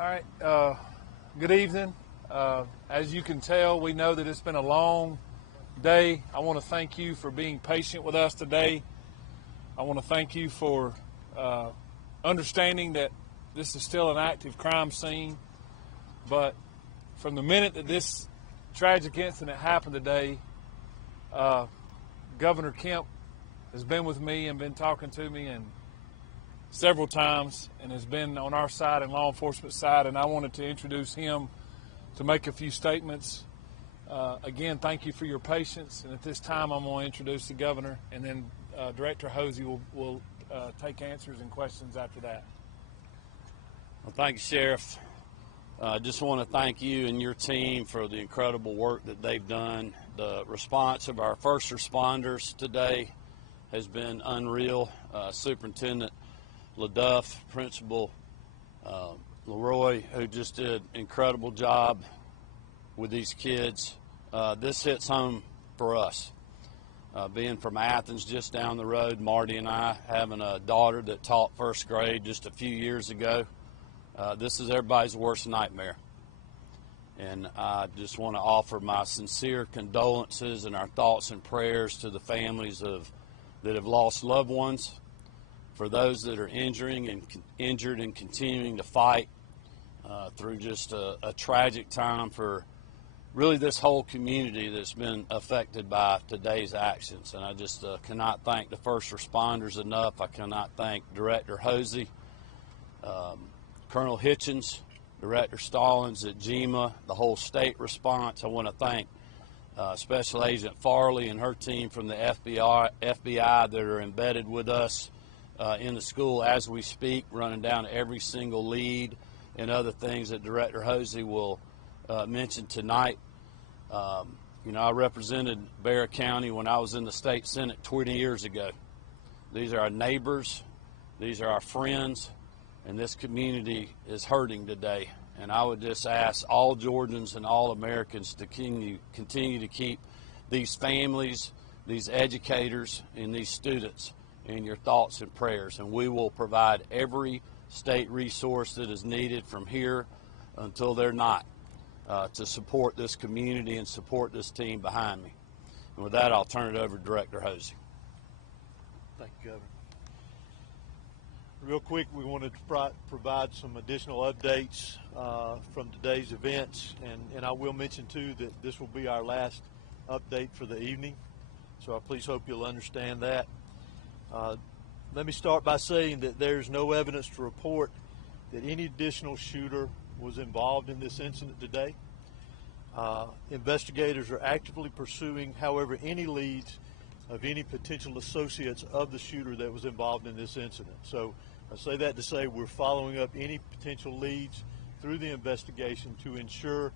right. Good evening. As you can tell, we know that it's been a long day. I want to thank you for being patient with us today. I want to thank you for understanding that this is still an active crime scene. But from the minute that this tragic incident happened today, Governor Kemp has been with me and been talking to me and several times and has been on our side and law enforcement side, and I wanted to introduce him to make a few statements. Again, thank you for your patience, and at this time I'm going to introduce the governor, and then Director Hosey will take answers and questions after that. Well, thank you, Sheriff. I just want to thank you and your team for the incredible work that they've done. The response of our first responders today has been unreal. Superintendent LaDuff, Principal Leroy, who just did an incredible job with these kids. This hits home for us. Being from Athens, just down the road, Marty and I, having a daughter that taught first grade just a few years ago, this is everybody's worst nightmare. And I just want to offer my sincere condolences and our thoughts and prayers to the families that have lost loved ones, for those that are injured and continuing to fight through just a tragic time for really this whole community that's been affected by today's actions. And I just cannot thank the first responders enough. I cannot thank Director Hosey, Colonel Hitchens, Director Stallings at GEMA, the whole state response. I want to thank Special Agent Farley and her team from the FBI that are embedded with us in the school as we speak, running down every single lead and other things that Director Hosey will mention tonight. I represented Bexar County when I was in the state Senate 20 years ago. These are our neighbors, these are our friends, and this community is hurting today. And I would just ask all Georgians and all Americans to continue to keep these families, these educators, and these students in your thoughts and prayers. And we will provide every state resource that is needed from here until they're not to support this community and support this team behind me. And with that, I'll turn it over to Director Hosey. Thank you, Governor. Real quick, we wanted to provide some additional updates from today's events, and I will mention too that this will be our last update for the evening, so I please hope you'll understand that. Let me start by saying that there's no evidence to report that any additional shooter was involved in this incident today. Investigators are actively pursuing, however, any leads of any potential associates of the shooter that was involved in this incident. So I say that to say we're following up any potential leads through the investigation to ensure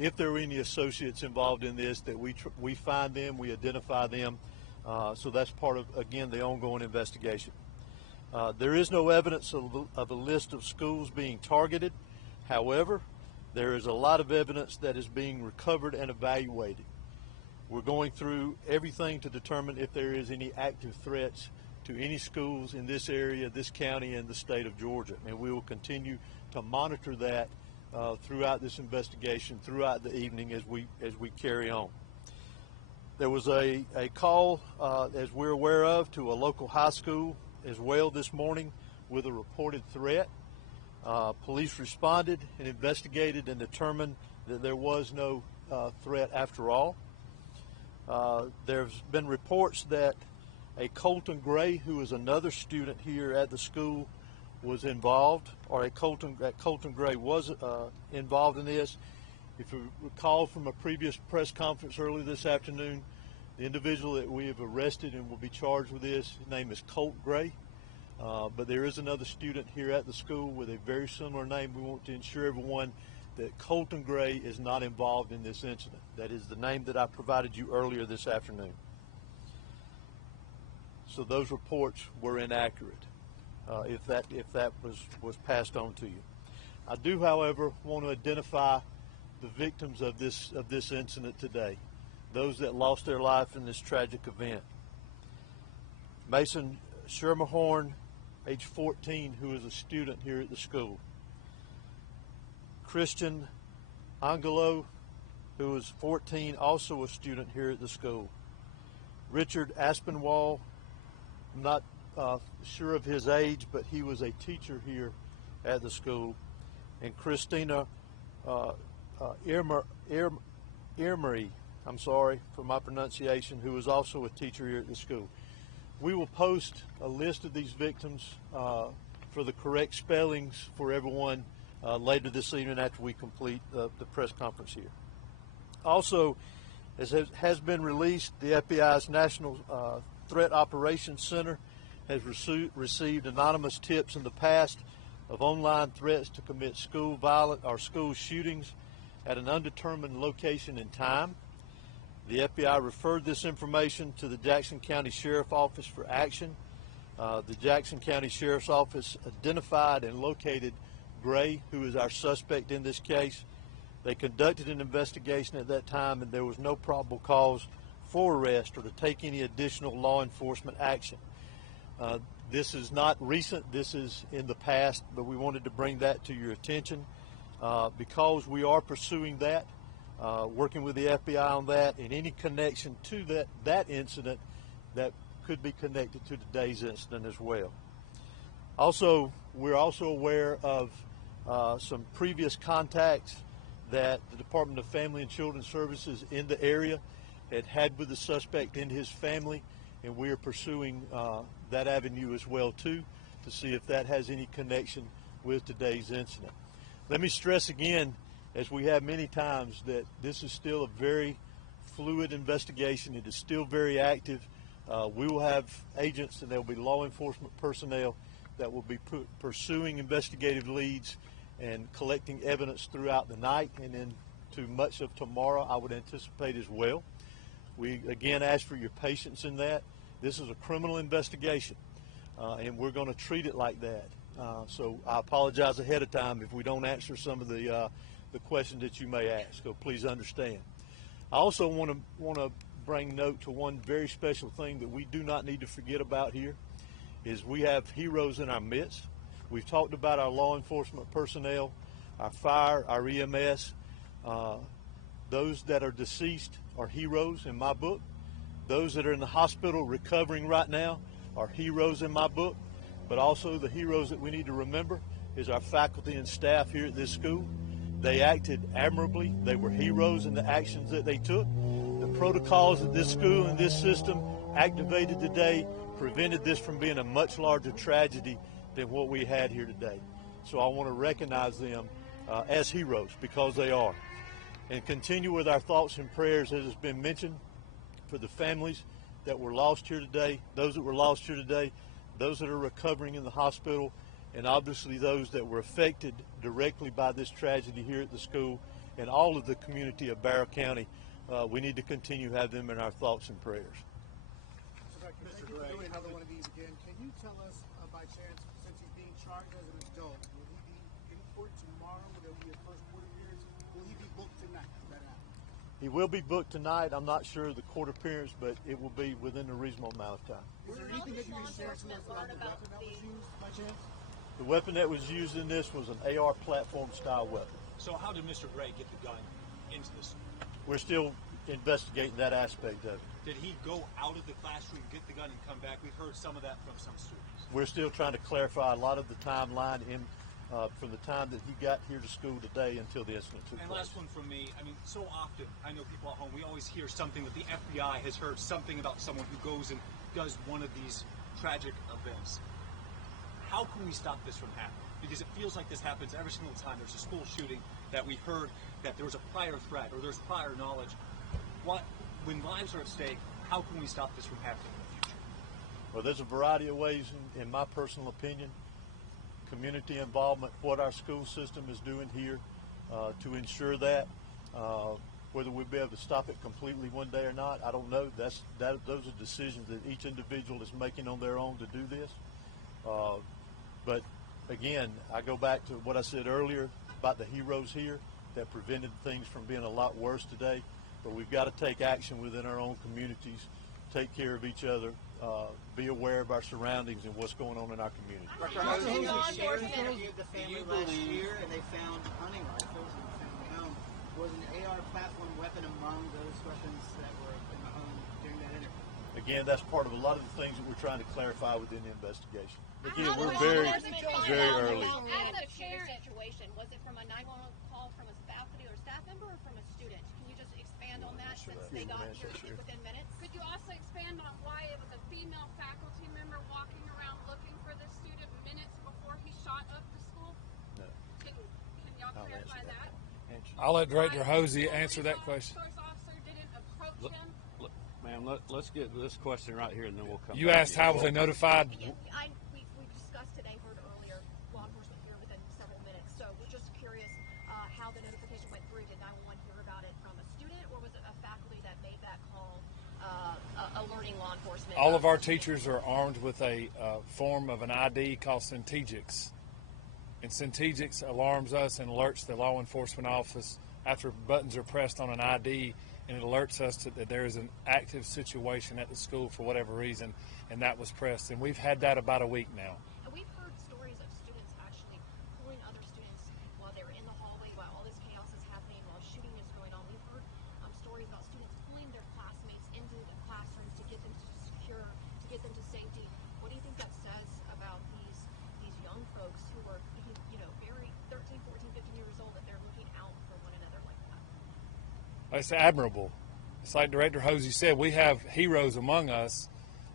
if there are any associates involved in this that we find them, we identify them. So that's part of, again, the ongoing investigation. There is no evidence of a list of schools being targeted. However, there is a lot of evidence that is being recovered and evaluated. We're going through everything to determine if there is any active threats to any schools in this area, this county, and the state of Georgia. And we will continue to monitor that throughout this investigation, throughout the evening as we carry on. There was a call, as we're aware of, to a local high school as well this morning with a reported threat. Police responded and investigated and determined that there was no threat after all. There's been reports that a Colton Gray, who is another student here at the school, was involved, or Colton Gray was involved in this. If you recall from a previous press conference earlier this afternoon, the individual that we have arrested and will be charged with this, his name is Colt Gray. But there is another student here at the school with a very similar name. We want to ensure everyone that Colton Gray is not involved in this incident. That is the name that I provided you earlier this afternoon. So those reports were inaccurate, if that was passed on to you. I do, however, want to identify the victims of this incident today, those that lost their life in this tragic event. Mason Schermerhorn, age 14, who is a student here at the school. Christian Angelo, who was 14, also a student here at the school. Richard Aspinwall, I'm not sure of his age, but he was a teacher here at the school. And Christina Irmery, I'm sorry for my pronunciation, who was also a teacher here at the school. We will post a list of these victims for the correct spellings for everyone later this evening after we complete the press conference here. Also, as has been released, the FBI's National Threat Operations Center has received anonymous tips in the past of online threats to commit school violence or school shootings at an undetermined location and time. The FBI referred this information to the Jackson County Sheriff's Office for action. The Jackson County Sheriff's Office identified and located Gray, who is our suspect in this case. They conducted an investigation at that time, and there was no probable cause for arrest or to take any additional law enforcement action. This is not recent, this is in the past, but we wanted to bring that to your attention because we are pursuing that, working with the FBI on that, and any connection to that incident that could be connected to today's incident as well. Also, we're also aware of some previous contacts that the Department of Family and Children's Services in the area had with the suspect and his family, and we are pursuing that avenue as well too to see if that has any connection with today's incident. Let me stress again, as we have many times, that this is still a very fluid investigation. It is still very active. We will have agents and there will be law enforcement personnel that will be pursuing investigative leads and collecting evidence throughout the night and into much of tomorrow, I would anticipate as well. We again ask for your patience in that. This is a criminal investigation, and we're going to treat it like that. So I apologize ahead of time if we don't answer some of the questions that you may ask. So please understand. I also want to bring note to one very special thing that we do not need to forget about here. Is we have heroes in our midst. We've talked about our law enforcement personnel, our fire, our EMS. Those that are deceased are heroes in my book. Those that are in the hospital recovering right now are heroes in my book. But also the heroes that we need to remember is our faculty and staff here at this school. They acted admirably. They were heroes in the actions that they took. The protocols that this school and this system activated today prevented this from being a much larger tragedy than what we had here today. So I want to recognize them as heroes because they are. And continue with our thoughts and prayers, as has been mentioned, for the families that were lost here today, those that were lost here today, those that are recovering in the hospital, and obviously those that were affected directly by this tragedy here at the school and all of the community of Barrow County. We need to continue to have them in our thoughts and prayers. Mr. Gray, doing another one of these again. Can you tell us, by chance, since he's being charged as an adult, will he be in court tomorrow? Will there be a first court appearance? Will he be booked tonight? That happens. He will be booked tonight. I'm not sure of the court appearance, but it will be within a reasonable amount of time. Is there anything that you can share to us about the weapon that was used, by chance? The weapon that was used in this was an AR platform style weapon. So how did Mr. Gray get the gun into this? We're still investigating that aspect of it. Did he go out of the classroom, get the gun, and come back? We've heard some of that from some students. We're still trying to clarify a lot of the timeline from the time that he got here to school today until the incident took place. And last one from me. I mean, so often, I know people at home, we always hear something that the FBI has heard something about someone who goes and does one of these tragic events. How can we stop this from happening? Because it feels like this happens every single time there's a school shooting that we heard that there was a prior threat or there's prior knowledge. When lives are at stake, how can we stop this from happening in the future? Well, there's a variety of ways, in my personal opinion. Community involvement, what our school system is doing here to ensure that. Whether we'll be able to stop it completely one day or not, I don't know. Those are decisions that each individual is making on their own to do this. But again, I go back to what I said earlier about the heroes here that prevented things from being a lot worse today. But we've got to take action within our own communities, take care of each other, be aware of our surroundings and what's going on in our community. Law enforcement interviewed the family last year, and they found hunting rifles in the family home. Was an AR platform weapon among those weapons that were in the home during that interview? Again, that's part of a lot of the things that we're trying to clarify within the investigation. Again, we're very early. As a parent situation, was it from a 911 call from a faculty or staff member or from a student? Can you just expand on that since they got here within minutes? Could you also expand on why it was a female faculty member walking around looking for the student minutes before he shot up the school? No. Can y'all clarify that? I'll let Director Hosey answer that question. The resource officer didn't approach him? Ma'am, let's get this question right here, and then we'll come You back asked to how was they notified? We discussed today, heard earlier, law enforcement here within several minutes. So we're just curious how the notification went through. Did 911 hear about it from a student, or was it a faculty that made that call alerting law enforcement? All of our teachers are armed with a form of an ID called Centegix. And Centegix alarms us and alerts the law enforcement office after buttons are pressed on an ID, and it alerts us that there is an active situation at the school for whatever reason, and that was pressed. And we've had that about a week now. And we've heard stories of students actually pulling other students while they're in the hallway, while all this chaos is happening, while shooting is going on. We've heard stories about students pulling their classmates into the classrooms to get them to secure, to get them to safety. What do you think that says about these young folks who are, very 13, 14, 15 years old, that they're looking out for one another like that? It's admirable. It's like Director Hosey said, we have heroes among us,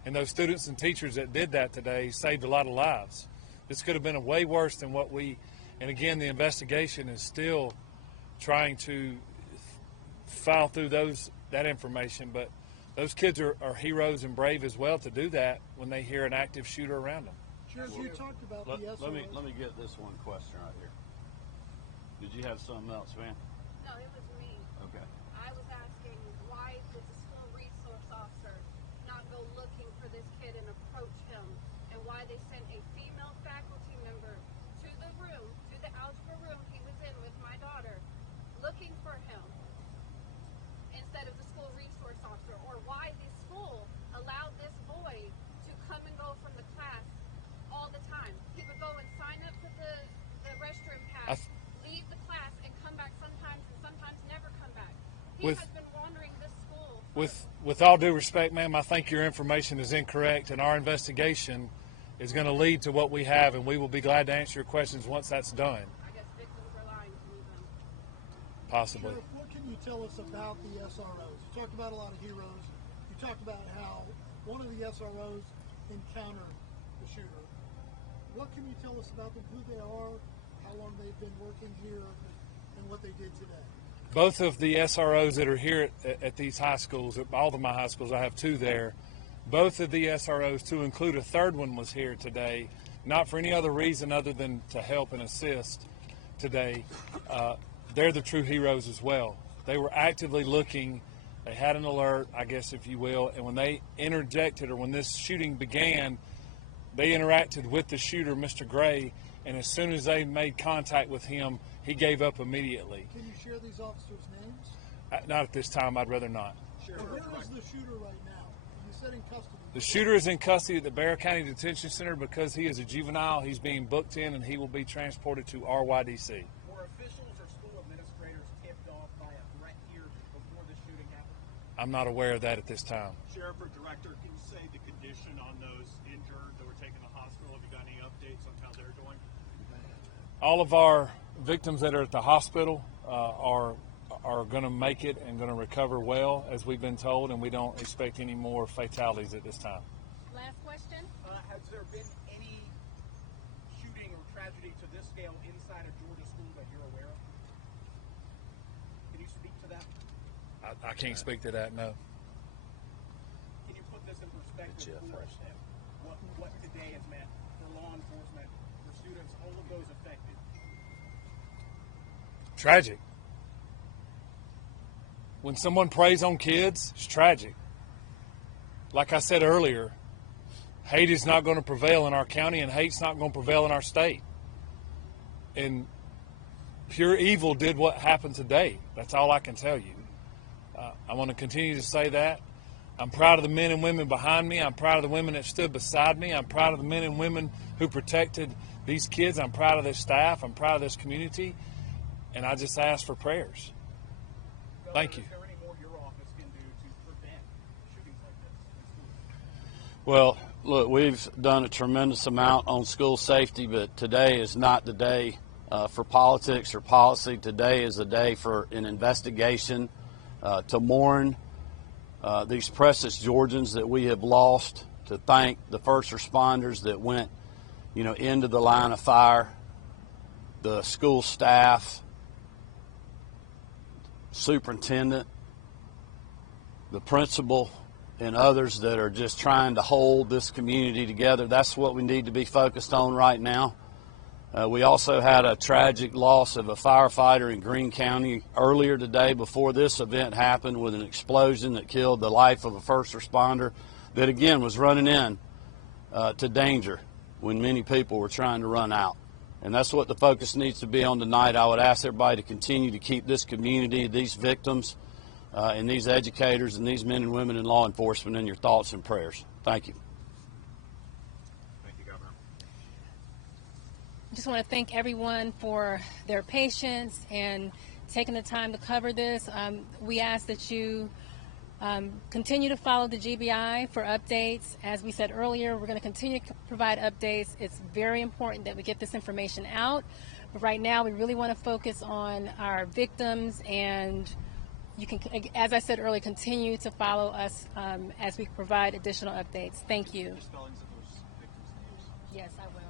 and those students and teachers that did that today saved a lot of lives. This could have been way worse than what and again, the investigation is still trying to file through that information, but those kids are heroes and brave as well to do that when they hear an active shooter around them. Sheriff, you talked about the SROs. let me get this one question right here. Did you have something else, man? No, it was me. Okay. I was asking, why did the school resource officer not go looking for this kid and approach him? And why they sent a female faculty member to the room, to the algebra room he was in with my daughter, looking for him instead of the school resource officer? Or why the school allowed this boy to come and go from the class all the time? He would go and sign up for the restroom pass, leave the class, and come back sometimes, and sometimes never come back. He has been wandering this school. With all due respect, ma'am, I think your information is incorrect, and our investigation is going to lead to what we have, and we will be glad to answer your questions once that's done. I guess victims are lying to me then. Possibly. Sheriff, what can you tell us about the SROs? You talked about a lot of heroes. You talked about how one of the SROs encountered the shooter. What can you tell us about them, who they are, how long they've been working here, and what they did today? Both of the SROs that are here at these high schools, at all of my high schools, I have two there. Both of the SROs, to include a third one, was here today, not for any other reason other than to help and assist today. They're the true heroes as well. They were actively looking. They had an alert, I guess, if you will, and when they interjected, or when this shooting began, they interacted with the shooter, Mr. Gray, and as soon as they made contact with him, he gave up immediately. Can you share these officers' names? Not at this time. I'd rather not. Sure. Where is the shooter right now? You said in custody. The shooter is in custody at the Bear County Detention Center because he is a juvenile. He's being booked in, and he will be transported to RYDC. Were officials or school administrators tipped off by a threat here before the shooting happened? I'm not aware of that at this time. Sheriff or Director, can you say the condition on those injured that were taken to the hospital? Have you got any updates on how they're doing? All of our victims that are at the hospital are going to make it and going to recover well, as we've been told, and we don't expect any more fatalities at this time. Last question. Has there been any shooting or tragedy to this scale inside a Georgia school that you're aware of? Can you speak to that? I can't speak to that, no. Can you put this in perspective for us? What today has meant for law enforcement, for students, all of those affected? Tragic. When someone preys on kids, it's tragic. Like I said earlier, hate is not going to prevail in our county, and hate's not going to prevail in our state. And pure evil did what happened today. That's all I can tell you. I want to continue to say that. I'm proud of the men and women behind me. I'm proud of the women that stood beside me. I'm proud of the men and women who protected these kids. I'm proud of this staff. I'm proud of this community. And I just ask for prayers. Thank you. Is there any more your office can do to prevent shootings like this in schools? Well, look, we've done a tremendous amount on school safety, but today is not the day for politics or policy. Today is a day for an investigation to mourn these precious Georgians that we have lost, to thank the first responders that went, into the line of fire, the school staff, superintendent, the principal, and others that are just trying to hold this community together. That's what we need to be focused on right now. We also had a tragic loss of a firefighter in Greene County earlier today before this event happened, with an explosion that killed the life of a first responder that, again, was running in to danger when many people were trying to run out. And that's what the focus needs to be on tonight. I would ask everybody to continue to keep this community, these victims, and these educators and these men and women in law enforcement in your thoughts and prayers. Thank you. Thank you, Governor. I just want to thank everyone for their patience and taking the time to cover this. We ask that you continue to follow the GBI for updates. As we said earlier, we're going to continue to provide updates. It's very important that we get this information out. But right now, we really want to focus on our victims, and you can, as I said earlier, continue to follow us as we provide additional updates. Thank you. The spellings of those victims' names. Yes, I will.